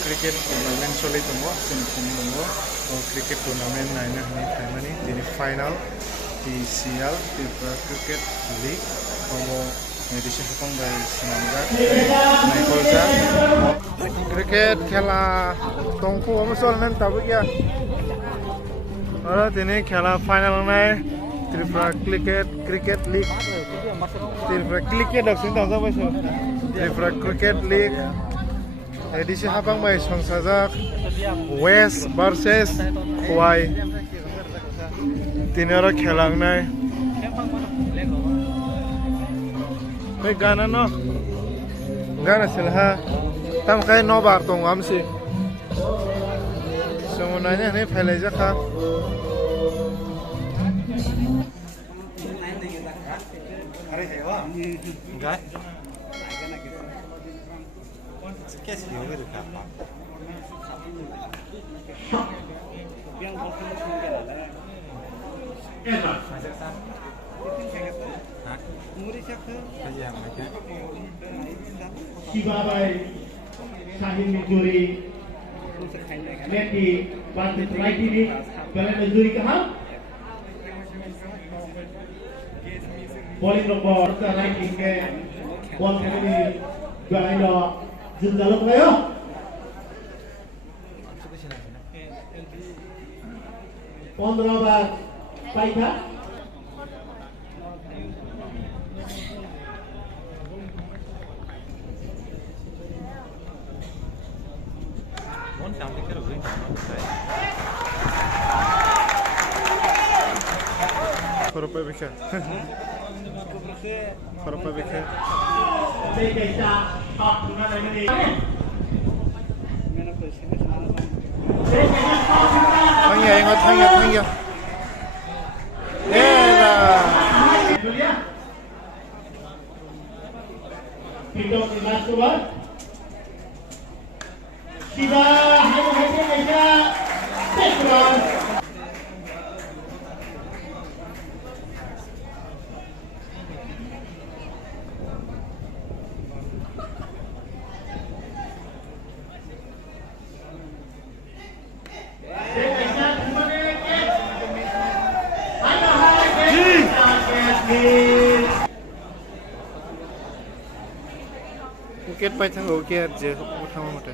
Cricket tournament solid semua, semua cricket tournament naiknya ini jadi final di Sial di Cricket League mau edisi Hong by Sinangga Naikolja cricket khela tongfu soal nan tabuk ya ini khela final naik Tripura Cricket League Tripura Cricket Tripura Cricket League edisi habang by Songsajak West versus Hawaii tinara khelang nai May gana no gana silha tam kai no bar tong amsi semunanya ne phailai jakha are hewa gai कैसे होगा देखा yang Sibabai Sahin Mizuri Neti Bantu right ini Kalian Mizuri keham Bowling nomor right ini Ball ini Kalian Jendalok kayo. Pondrobat Paika. Khoropa bikha. Khoropa bikha. Thangya ingat thangya. Era. Pindok imas tuan. Siba hanya aja. Tekrar. Wicket by thang wicket je uthama mate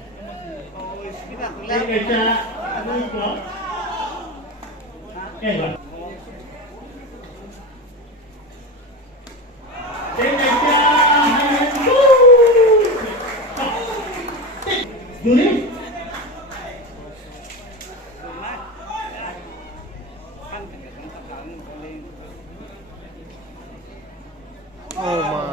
oh my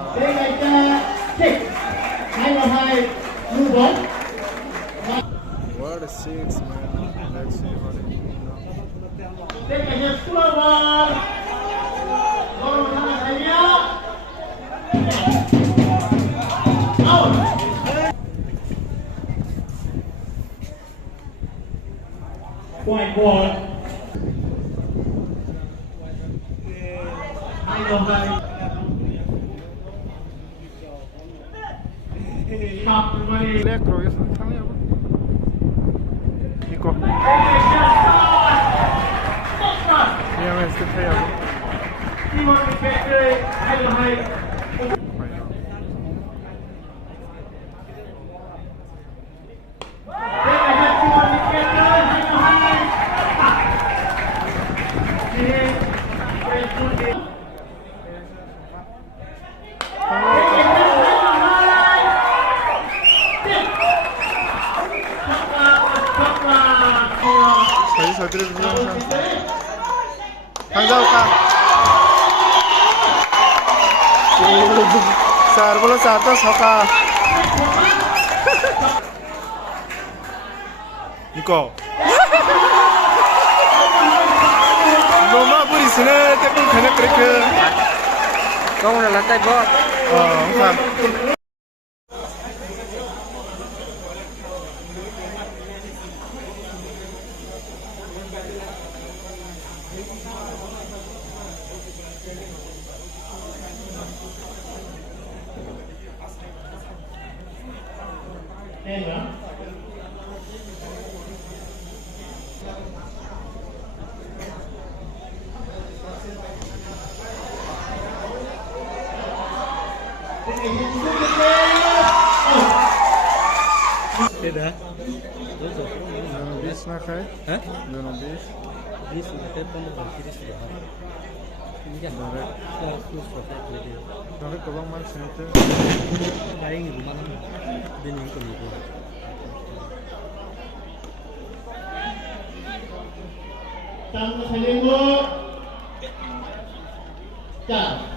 what a six, man. Let's see what it is white ball. Nico. Yeah, man, still play up. Saya Sar bola sar to soka. Nico. Mama buri sene te pun khane kreke. Kau na lantai bot. Oh, Beda. Dono bis na kay? Hah? Dono bis. Ini sudah telepon dan kiri sudah. Ini kan terus selesai video. Dore kobang man senete. Daing di rumah mana? Dia nih ke itu. Tang Salimu. Tang.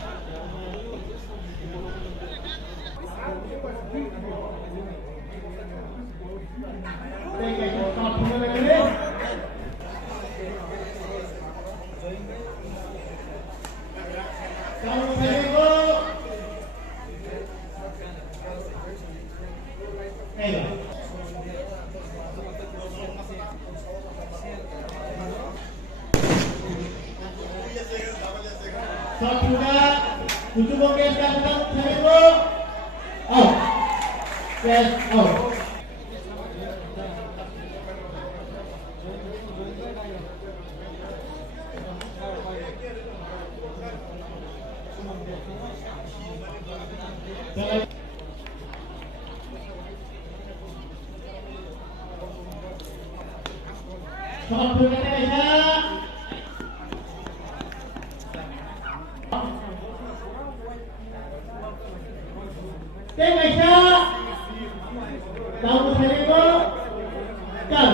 Tujuh bongkar dan tang Salimu. Oh. Yes, oh. Satu Indonesia. Indonesia. Tahu Salimu. Kan.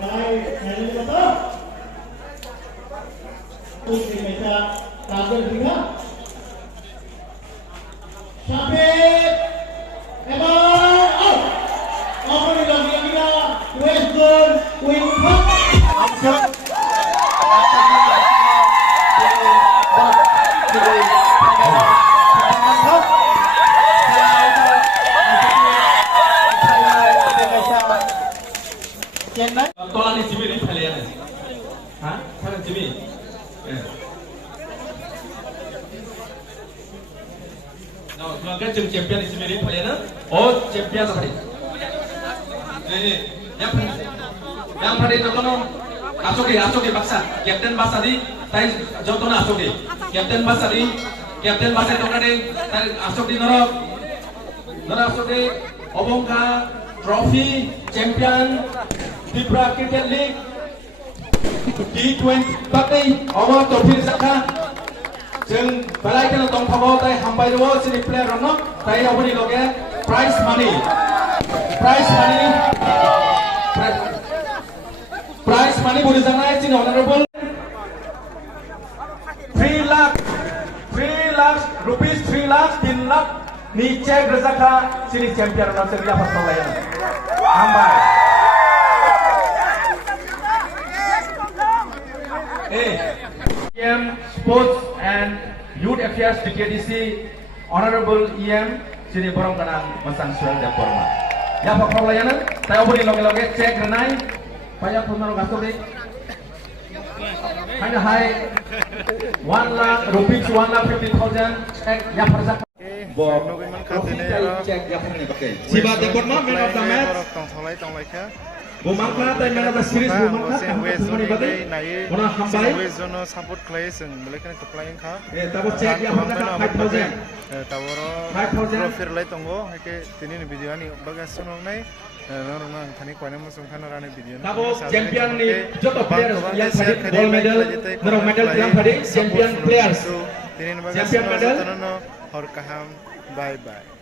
Baik, Salimu betul. Indonesia tampil juga. Sabit, out. Apa ni lagi kita? West Zone, win hot. Ambil. Tolan di sini kalian, hah? Kalian sini, Nah, maka champion di sini kalian, oh champion tadi. Ini, yang tadi contohnya, asuki baksa, Captain baksa di, tadi contohnya asuki, Captain baksa itu kan tadi asuki norok asuki, obongka, trophy, champion. Dibra Cricket League T20 Bakti Award Trophy Sakha Jeng Balai Kena Tong Pabo Tai Hampai Ruo Sini Player Ronok Tai Awani Loge Prize Money Budi Zangai Sini Honorable 3 lakh rupees 3 lakh 3 lakh Ni cek rezaka Sini champion Ronok Sini Dapat Melayan Hampai EM Sports and Youth Affairs DKDC Honorable EM Sini Borong Kanang Masang Suel dan Borma. Ya Pak Pelayanan, saya beri loge cek renai, banyak pemain gasori. Hanya hai 1 lakh rupiah 1,50,000 cek ya persak. Bo, cek ya perni pakai. Siapa dekor mah menurut tamat? Bumangka tay mana ta series bumangka kami bagi mana hambai Wezono support clay sing belikan keplayan kah tabo cek ya persak 5,000 taboro 5,000 profit lai tongo heke tini video ni bagas sunong nai norong thani kwane musung khana rani video tabo champion ni joto players yang tadi gold medal norong medal yang tadi champion players tini bagas champion medal और कहम bye bye